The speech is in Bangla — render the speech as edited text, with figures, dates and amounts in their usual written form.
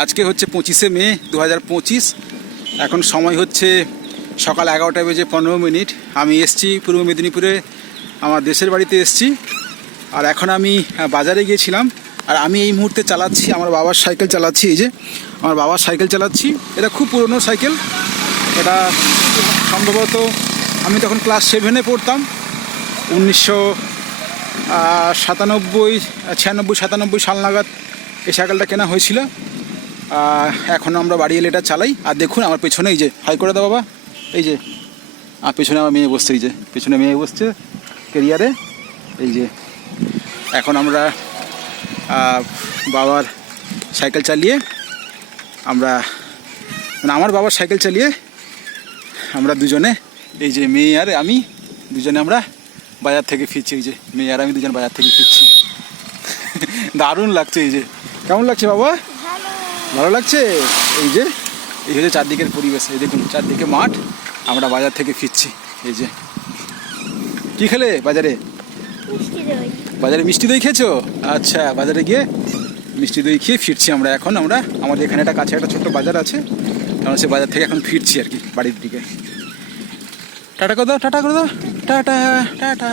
আজকে হচ্ছে 25শে মে 2025। এখন সময় হচ্ছে সকাল 11:15। আমি এসছি পূর্ব মেদিনীপুরে, আমার দেশের বাড়িতে এসছি। আর এখন আমি বাজারে গিয়েছিলাম। আর আমি এই মুহূর্তে চালাচ্ছি আমার বাবার সাইকেল চালাচ্ছি। এই যে আমার বাবার সাইকেল চালাচ্ছি। এটা খুব পুরনো সাইকেল। এটা সম্ভবত আমি তখন ক্লাস 7-এ পড়তাম। 1996-97 সাল নাগাদ এই সাইকেলটা কেনা হয়েছিল। এখন আমরা বাড়ি এলে এটা চালাই। আর দেখুন আমার পেছনে, এই যে হাই করে দাও বাবা, এই যে আর পেছনে আমার মেয়ে বসছে, এই যে পেছনে মেয়ে বসছে কেরিয়ারে। এই যে এখন আমরা বাবার সাইকেল চালিয়ে আমার বাবার সাইকেল চালিয়ে আমরা দুজনে, এই যে মেয়ে আর আমি দুজনে আমরা বাজার থেকে ফিরছি। এই যে মেয়ে আর আমি দুজন বাজার থেকে ফিরছি। দারুণ লাগছে। এই যে কেমন লাগছে বাবা? ভালো লাগছে। এই যে এই হচ্ছে চারদিকের পরিবেশ। এই দেখুন চারদিকে মাঠ, আমরা বাজার থেকে ফিরছি। এই যে কী খেলে বাজারে? বাজারে মিষ্টি দই খেয়েছো? আচ্ছা, বাজারে গিয়ে মিষ্টি দই খেয়ে ফিরছি আমরা। এখন আমাদের এখানে একটা কাছে একটা ছোট্ট বাজার আছে, কারণ সে বাজার থেকে এখন ফিরছি আর কি বাড়ির দিকে। টাটা করে দাও, টাটা করে দাও, টাটা টাটা।